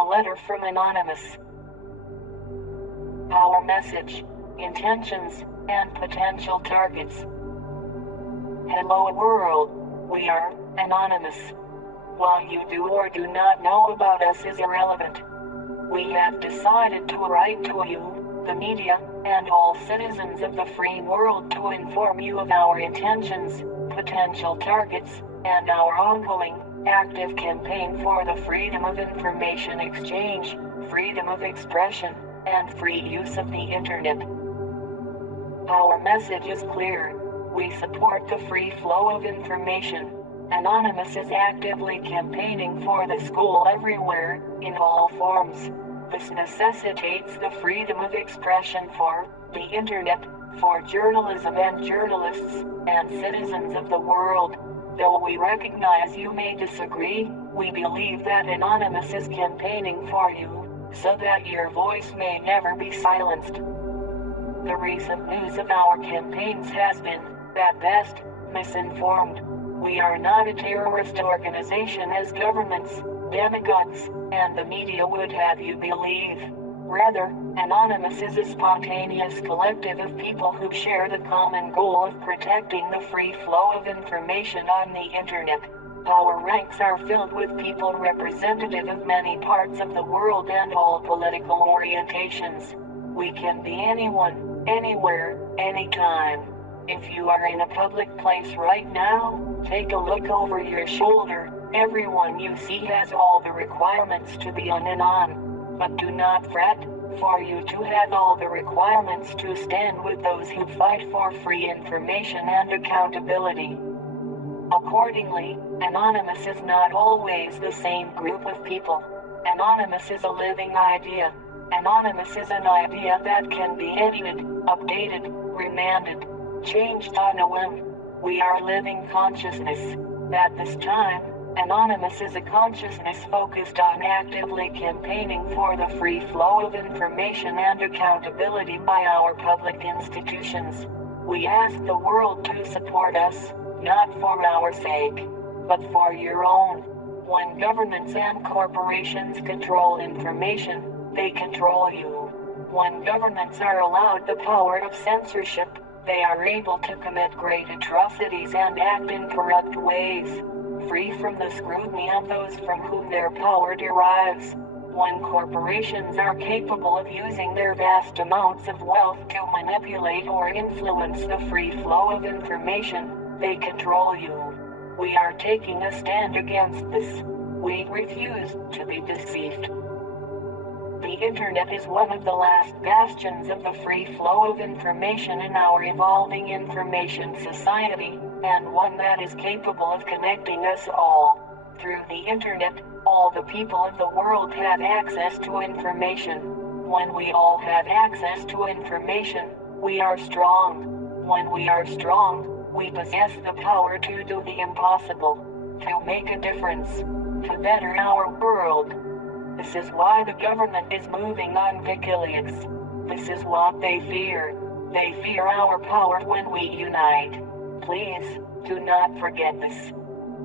A letter from Anonymous. Our message, intentions, and potential targets. Hello world, we are Anonymous. What you do or do not know about us is irrelevant. We have decided to write to you, the media, and all citizens of the free world to inform you of our intentions, potential targets, and our ongoing, active campaign for the freedom of information exchange, freedom of expression, and free use of the internet. Our message is clear. We support the free flow of information. Anonymous is actively campaigning for the school everywhere, in all forms. This necessitates the freedom of expression for the internet, for journalism and journalists, and citizens of the world. Though we recognize you may disagree, we believe that Anonymous is campaigning for you, so that your voice may never be silenced. The recent news of our campaigns has been, at best, misinformed. We are not a terrorist organization as governments, demagogues, and the media would have you believe. Rather, Anonymous is a spontaneous collective of people who share the common goal of protecting the free flow of information on the internet. Our ranks are filled with people representative of many parts of the world and all political orientations. We can be anyone, anywhere, anytime. If you are in a public place right now, take a look over your shoulder. Everyone you see has all the requirements to be an Anon. But do not fret, for you to have all the requirements to stand with those who fight for free information and accountability. Accordingly, Anonymous is not always the same group of people. Anonymous is a living idea. Anonymous is an idea that can be edited, updated, remanded, changed on a whim. We are living consciousness. At this time, Anonymous is a consciousness focused on actively campaigning for the free flow of information and accountability by our public institutions. We ask the world to support us, not for our sake, but for your own. When governments and corporations control information, they control you. When governments are allowed the power of censorship, they are able to commit great atrocities and act in corrupt ways, free from the scrutiny of those from whom their power derives. When corporations are capable of using their vast amounts of wealth to manipulate or influence the free flow of information, they control you. We are taking a stand against this. We refuse to be deceived. The internet is one of the last bastions of the free flow of information in our evolving information society, and one that is capable of connecting us all. Through the internet, all the people of the world have access to information. When we all have access to information, we are strong. When we are strong, we possess the power to do the impossible, to make a difference, to better our world. This is why the government is moving on WikiLeaks. This is what they fear. They fear our power when we unite. Please, do not forget this.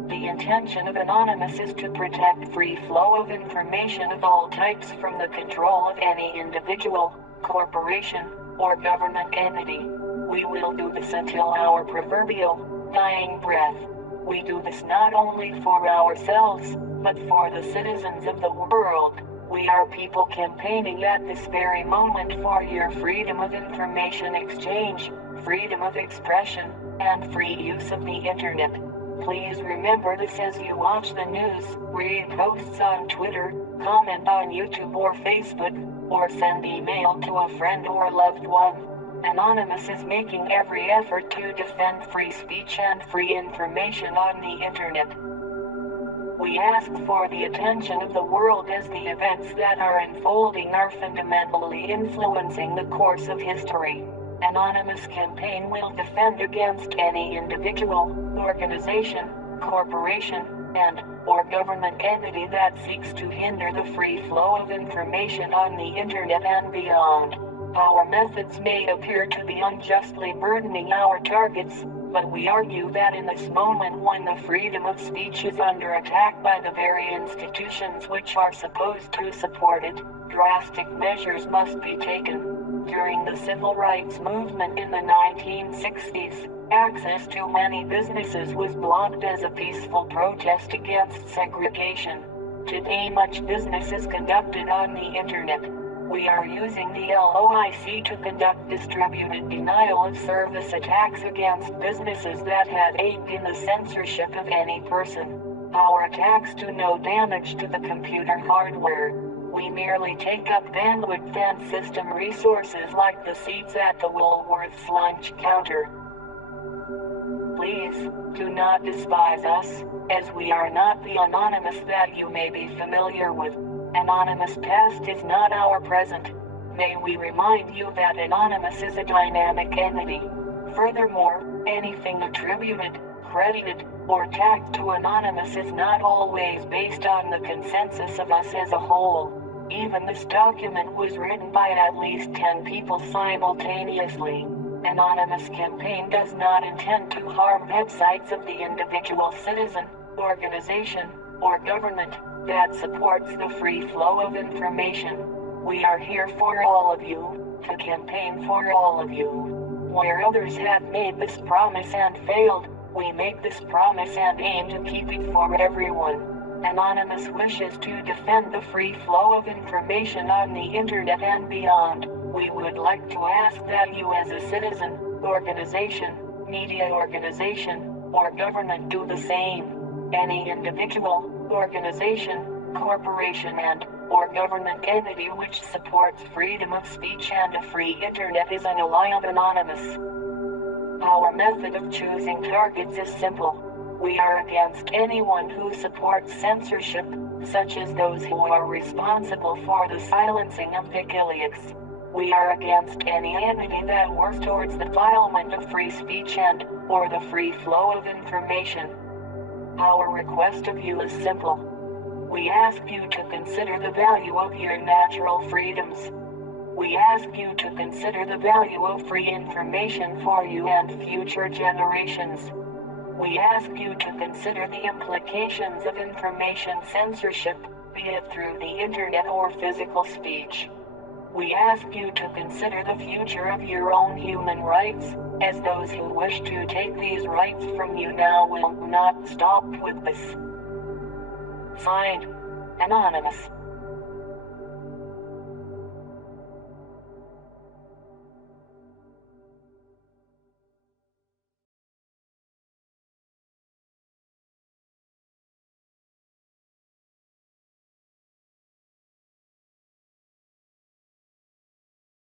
The intention of Anonymous is to protect free flow of information of all types from the control of any individual, corporation, or government entity. We will do this until our proverbial dying breath. We do this not only for ourselves, but for the citizens of the world. We are people campaigning at this very moment for your freedom of information exchange, freedom of expression, and free use of the internet. Please remember this as you watch the news, read posts on Twitter, comment on YouTube or Facebook, or send email to a friend or loved one. Anonymous is making every effort to defend free speech and free information on the internet. We ask for the attention of the world as the events that are unfolding are fundamentally influencing the course of history. Anonymous campaign will defend against any individual, organization, corporation, and/or government entity that seeks to hinder the free flow of information on the internet and beyond. Our methods may appear to be unjustly burdening our targets, But we argue that in this moment when the freedom of speech is under attack by the very institutions which are supposed to support it, drastic measures must be taken. During the civil rights movement in the 1960s, access to many businesses was blocked as a peaceful protest against segregation. Today much business is conducted on the internet. We are using the LOIC to conduct distributed denial of service attacks against businesses that had aided in the censorship of any person. Our attacks do no damage to the computer hardware. We merely take up bandwidth and system resources like the seats at the Woolworth's lunch counter. Please, do not despise us, as we are not the anonymous that you may be familiar with. Anonymous past is not our present. May we remind you that Anonymous is a dynamic entity. Furthermore, anything attributed, credited, or tagged to Anonymous is not always based on the consensus of us as a whole. Even this document was written by at least 10 people simultaneously. Anonymous campaign does not intend to harm websites of the individual citizen, organization, or government that supports the free flow of information. We are here for all of you, to campaign for all of you. Where others have made this promise and failed, we make this promise and aim to keep it for everyone. Anonymous wishes to defend the free flow of information on the internet and beyond. We would like to ask that you as a citizen, organization, media organization, or government do the same. Any individual, organization, corporation or government entity which supports freedom of speech and a free internet is an ally of Anonymous. Our method of choosing targets is simple. We are against anyone who supports censorship, such as those who are responsible for the silencing of WikiLeaks. We are against any entity that works towards the defilement of free speech or the free flow of information. Our request of you is simple. We ask you to consider the value of your natural freedoms. We ask you to consider the value of free information for you and future generations. We ask you to consider the implications of information censorship, be it through the internet or physical speech. We ask you to consider the future of your own human rights, as those who wish to take these rights from you now will not stop with this. Signed, Anonymous.